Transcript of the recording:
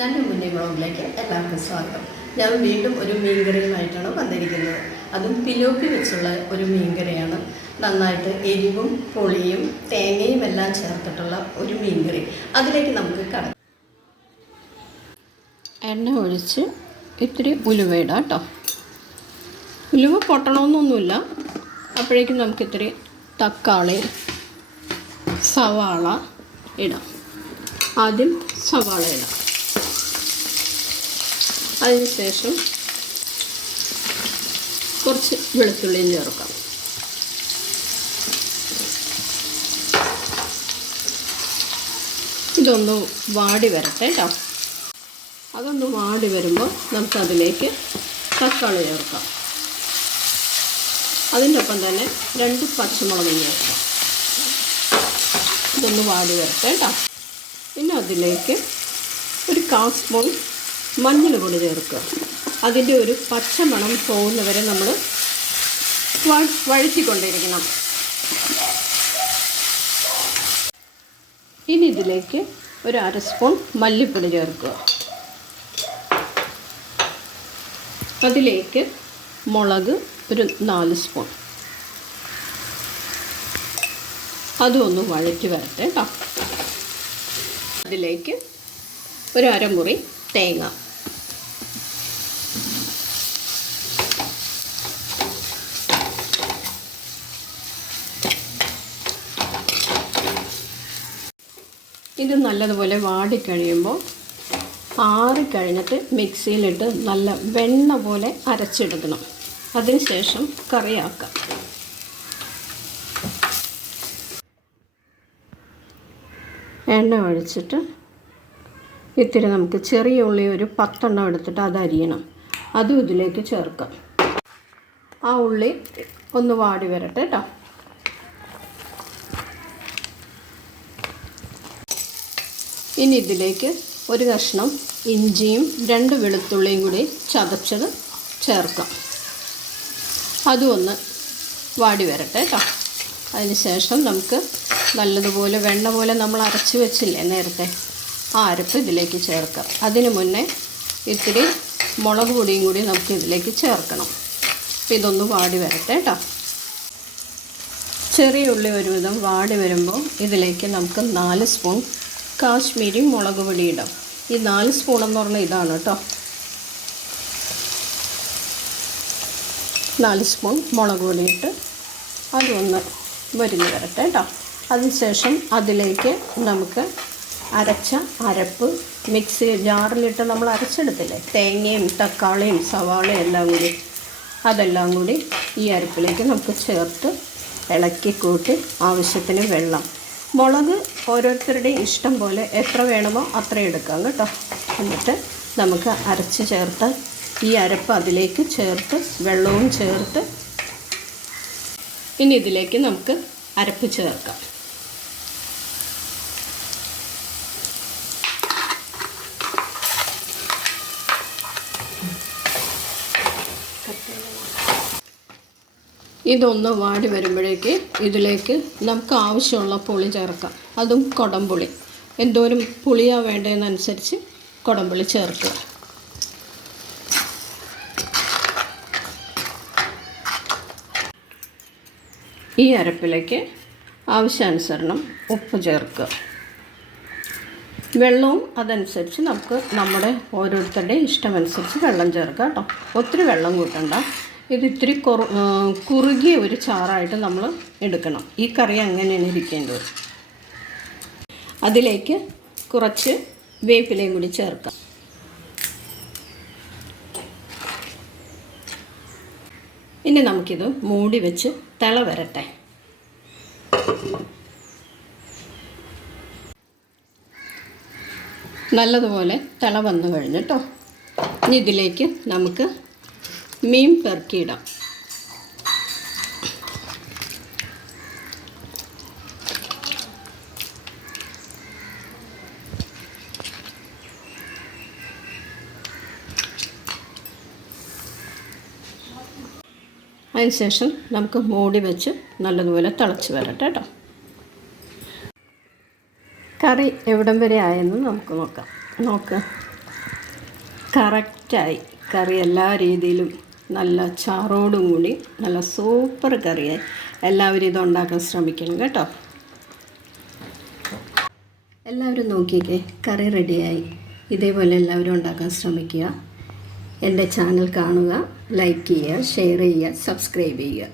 നല്ല മുന്നേ വ്ളോഗിലേക്ക് എല്ലാവർക്കും സ്വാഗതം. ഞാൻ വീണ്ടും ഒരു മീൻകറിയുമായിട്ടാണ് വന്നിരിക്കുന്നത്. അതും പിലോപ്പി വെച്ചുള്ള ഒരു മീൻകറിയാണ്. നന്നായിട്ട് എരിവും പുളിയും തേങ്ങയും എല്ലാം ചേർത്തിട്ടുള്ള ഒരു മീൻകറി. അതിലേക്ക് നമുക്ക് കടക്കാം എണ്ണ ഒഴിച്ച് ഇത്തിരി ഉലുവ ഇടാം കേട്ടോ. ഉലുവ പൊട്ടണമെന്നൊന്നുമില്ല. അപ്പോഴേക്കും നമുക്കിത്തിരി തക്കാളി സവാള ഇടാം. ആദ്യം സവാള ഇടാം. അതിനുശേഷം കുറച്ച് വെളുത്തുള്ളിയും ചേർക്കാം. ഇതൊന്ന് വാടി വരട്ടെ കേട്ടോ അതൊന്ന് വാടി വരുമ്പോൾ നമുക്കതിലേക്ക് തക്കാളി ചേർക്കാം. അതിന്റെ ഒപ്പം തന്നെ രണ്ട് പച്ചമുളകും ചേർക്കാം. ഇതൊന്ന് വാടി വരട്ടെ കേട്ടോ പിന്നെ അതിലേക്ക് ഒരു കാൽ സ്പൂൺ മഞ്ഞൾ പൊടി ചേർക്കുക. അതിന്റെ ഒരു പച്ച മണം പോകുന്നവരെ നമ്മൾ വഴറ്റിക്കൊണ്ടിരിക്കണം. ഇനി ഇതിലേക്ക് ഒരു അര സ്പൂൺ മല്ലിപ്പൊടി ചേർക്കുക. അതിലേക്ക് മുളക് ഒരു നാല് സ്പൂൺ. അതും ഒന്ന് വഴറ്റി വരട്ടെ കേട്ടോ. അതിലേക്ക് ഒരു അരമുറി തേങ്ങ. ഇത് നല്ലതുപോലെ വാടിക്കഴിയുമ്പോൾ ആറിക്കഴിഞ്ഞിട്ട് മിക്സിയിലിട്ട് നല്ല വെണ്ണ പോലെ അരച്ചെടുക്കണം. അതിനുശേഷം കറിയാക്കാം. എണ്ണ ഒഴിച്ചിട്ട് ഇത്തിരി നമുക്ക് ചെറിയ ഉള്ളി ഒരു പത്തെണ്ണം എടുത്തിട്ട് അത് അരിയണം. അതും ഇതിലേക്ക് ചേർക്കാം. ആ ഉള്ളി ഒന്ന് വാടി വരട്ടെ കേട്ടോ ഇനി ഇതിലേക്ക് ഒരു കഷ്ണം ഇഞ്ചിയും രണ്ട് വെളുത്തുള്ളിയും കൂടി ചതച്ചത് ചേർക്കാം. അതും ഒന്ന് വാടി വരട്ടെ കേട്ടോ അതിനുശേഷം നമുക്ക് നല്ലതുപോലെ വെണ്ണ പോലെ നമ്മൾ അരച്ച് വെച്ചില്ലേ നേരത്തെ ആ അരപ്പ് ഇതിലേക്ക് ചേർക്കാം. അതിനു മുന്നേ ഇത്തിരി മുളക് പൊടിയും കൂടി നമുക്ക് ഇതിലേക്ക് ചേർക്കണം. അപ്പോൾ ഇതൊന്ന് വാടി വരട്ടെ കേട്ടോ ചെറിയ ഉള്ളി ഒരുവിധം വാടി വരുമ്പോൾ ഇതിലേക്ക് നമുക്ക് നാല് സ്പൂൺ കാശ്മീരി മുളക് പൊടി ഇടാം ഈ നാല് സ്പൂൺ എന്ന് പറഞ്ഞാൽ ഇതാണ് കേട്ടോ നാല് സ്പൂൺ മുളക് പൊടി ഇട്ട് അതൊന്ന് വരിഞ്ഞ് വരട്ടെ കേട്ടോ അതിനുശേഷം അതിലേക്ക് നമുക്ക് അരച്ച അരപ്പ് മിക്സി ജാറിലിട്ട് നമ്മൾ അരച്ചെടുത്തില്ലേ? തേങ്ങയും തക്കാളിയും സവാളയും എല്ലാം കൂടി. അതെല്ലാം കൂടി ഈ അരപ്പിലേക്ക് നമുക്ക് ചേർത്ത് ഇളക്കി കൂട്ടി ആവശ്യത്തിന് വെള്ളം മുളക് ഓരോരുത്തരുടെയും ഇഷ്ടം പോലെ എത്ര വേണമോ അത്ര എടുക്കാം കേട്ടോ. എന്നിട്ട് നമുക്ക് അരച്ച് ചേർത്ത് ഈ അരപ്പ് അതിലേക്ക് ചേർത്ത് വെള്ളവും ചേർത്ത് ഇനി ഇതിലേക്ക് നമുക്ക് അരപ്പ് ചേർക്കാം. ഇതൊന്ന് വാടി വരുമ്പോഴേക്ക് ഇതിലേക്ക് നമുക്ക് ആവശ്യമുള്ള പുളി ചേർക്കാം. അതും കുടംപുളി എന്തോരം പുളിയാ വേണ്ടതെന്നനുസരിച്ച് കുടംപുളി ചേർക്കുക. ഈ അരപ്പിലേക്ക് ആവശ്യാനുസരണം ഉപ്പ് ചേർക്കുക. വെള്ളവും അതനുസരിച്ച് നമുക്ക് നമ്മുടെ ഓരോരുത്തരുടെയും ഇഷ്ടമനുസരിച്ച് വെള്ളം ചേർക്കാം കേട്ടോ. ഒത്തിരി വെള്ളം കൂട്ടണ്ട. ഇത് ഇത്തിരി കുറു കുറുകിയ ഒരു ചാറായിട്ട് നമ്മൾ എടുക്കണം. ഈ കറി അങ്ങനെയാണ് ഇരിക്കേണ്ടത്. അതിലേക്ക് കുറച്ച് വേപ്പിലയും കൂടി ചേർക്കാം. ഇനി നമുക്കിത് മൂടി വെച്ച് തിള വരട്ടെ. നല്ലതുപോലെ തിള വന്നു കഴിഞ്ഞിട്ടോ ഇനി ഇതിലേക്ക് നമുക്ക് മീൻ പെറുക്കിയിടാം. അതിനുശേഷം നമുക്ക് മൂടി വെച്ച് നല്ലതുപോലെ തിളച്ച് വരട്ടെ കേട്ടോ. കറി എവിടം വരെ ആയെന്ന് നമുക്ക് നോക്കാം. നോക്ക്. കറക്റ്റായി. കറി എല്ലാ രീതിയിലും നല്ല ചാറോടും കൂടി നല്ല സൂപ്പർ കറിയായി എല്ലാവരും ഇത് ഉണ്ടാക്കാൻ ശ്രമിക്കണം കേട്ടോ. എല്ലാവരും നോക്കിയില്ലേ കറി റെഡിയായി. ഇതേപോലെ എല്ലാവരും ഉണ്ടാക്കാൻ ശ്രമിക്കുക. എന്റെ ചാനൽ കാണുക ലൈക്ക് ചെയ്യുക ഷെയർ ചെയ്യുക സബ്സ്ക്രൈബ് ചെയ്യുക.